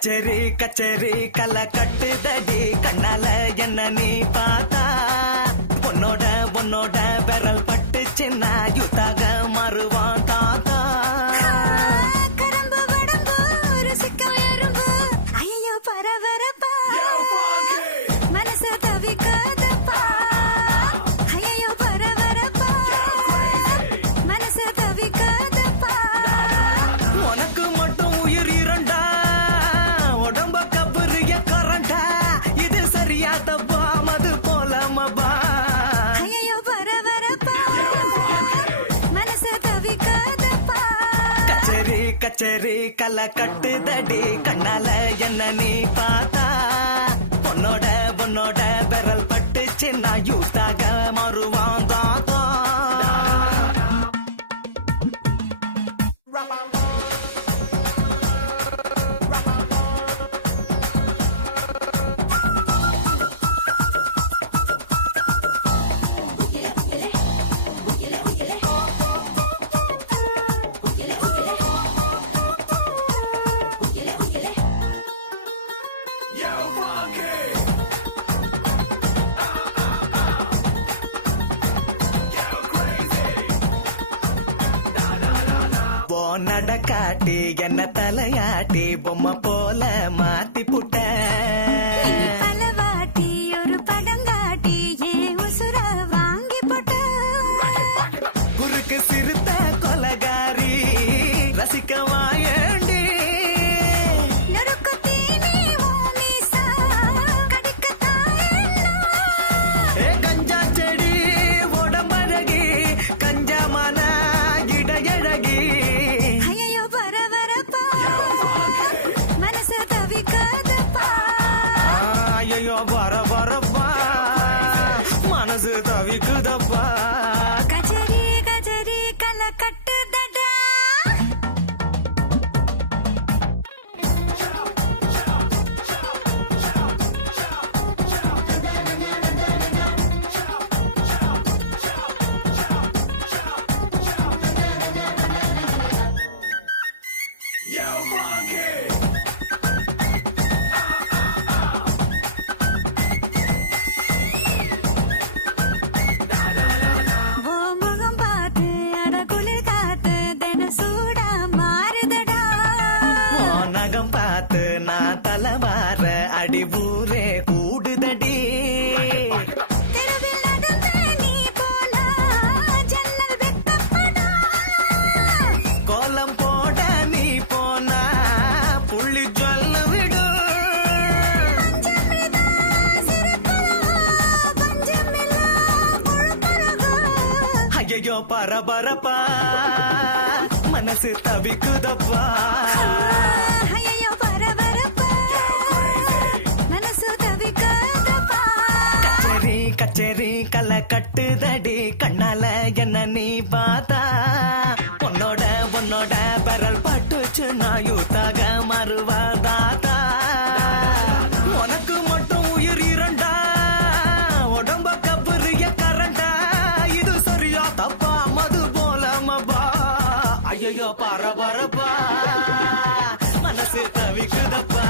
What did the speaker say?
கச்சேரி கச்சேரி கலை கட்டுதடி கண்ணால என்ன நீ பார்த்தா உன்னோட உன்னோட விரல் பட்டுச்சுன்னா யுத்தாக மாறுவான் தாத்தா. கரம்பு வடம்பு ருசிக்கும் எறும்பு ஐயோ பரபரப்பா மனசு தவிக்காதப்பா ஐயோ பரபரப்பா மனசு தவிக்காதப்பா. உனக்கு மட்டும் உயிர் இரண்டா உடம்ப கபுரிய கரண்டா இது சரியா தப்பா மது போலாமபா. ஐயோ பரபரப்பா மனசு தவிக்காதப்பா. கச்சேரி கச்சேரி கலை கட்டுதடி கண்ணால என்ன நீ பார்த்தா உன்னோட உன்னோட விரல் பட்டுச்சுன்னா யூத்தாக மாறுவான் தாத்தா. நடக்காட்டி என்ன தலையாட்டி பொம்மை போல மாத்தி புட்ட பலவாட்டி ஒரு படங்காட்டி ஏன் உசுர வாங்கி போட்ட குறுக்கு சிறுத்த கொலகாரி ரசிக்க வாயண்டி கஞ்சா செடி உடம்பழகி கஞ்சா மன இடையழகி. ஐயோ வர வரப்பா மனசு தவிக்குதப்பா. கஜரி கஜரி கலை கட்டுதடா பார்த்து நான் தலைவார அடி ஊரே கூடுதடி. கோலம் போட நீ போனா புள்ளி சொல்ல விடு. ஐயோ பரபரப்பா மனசு தவிக்குதப்பா. ஐயோ பரபரப்பா மனசு தவிக்காதப்பா. கச்சேரி கச்சேரி கலை கட்டுதடி கண்ணால என்ன நீ பார்த்தா உன்னோட உன்னோட விரல் பட்டுச்சு நான் யூத்தாக மாறுவா தாத்தா. உனக்கு மட்டும் உயிர் இரண்டா உடம்ப கபுரிய கரண்டா இது சரியா தப்பா மது போலாமபா. ஐயோ பரபரப்பா மனசு தவிக்குதப்பா.